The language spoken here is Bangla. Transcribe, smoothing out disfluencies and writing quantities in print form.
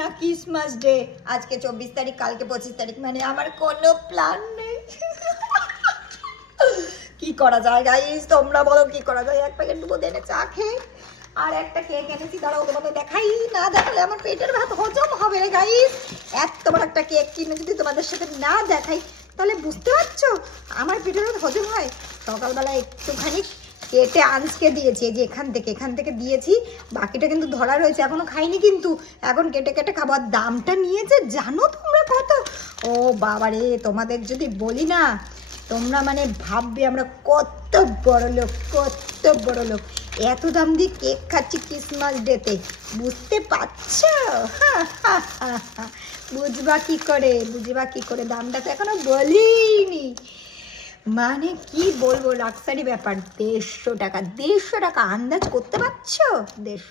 না ক্রিসমাস ডে, আজকে 24 তারিখ, কালকে 25 তারিখ, মানে আমার কোনো প্ল্যান নেই। কি করা যায় গাইস, তোমরা বলো কি করা যায়? এক প্যাকেট দুধ এনে চা খেয়ে আর একটা কেক এনেছি, দাঁড়াও তোমাদের দেখাই, না দেখালে আমার পেটের ভাত হজম হবে রে গাইস। এত বড় একটা কেক কিনে যদি তোমাদের সাথে না দেখাই তাহলে বুঝতে পারছো আমার পেটের ভাত হজম হয়? সকালবেলা একটুখানি কেটে আঁচকে দিয়েছি, এই যে এখান থেকে দিয়েছি, বাকিটা কিন্তু ধরা রয়েছে, এখনো খাইনি কিন্তু, এখন কেটে কেটে খাবার। দামটা নিয়েছে জানো তোমরা কত? ও বাবারে, তোমাদের যদি বলি না তোমরা মানে ভাববে আমরা কত বড় লোক, কত বড় লোক। এত দাম দিয়ে কেক খাচ্ছি ক্রিসমাস ডেতে, বুঝতে পারছো? বুঝবা কি করে, দামটা তো এখনো বলিনি। মানে কি বলবো, লাক্সারি ব্যাপার। 150 টাকা, 150 টাকা, আন্দাজ করতে পারছো? 150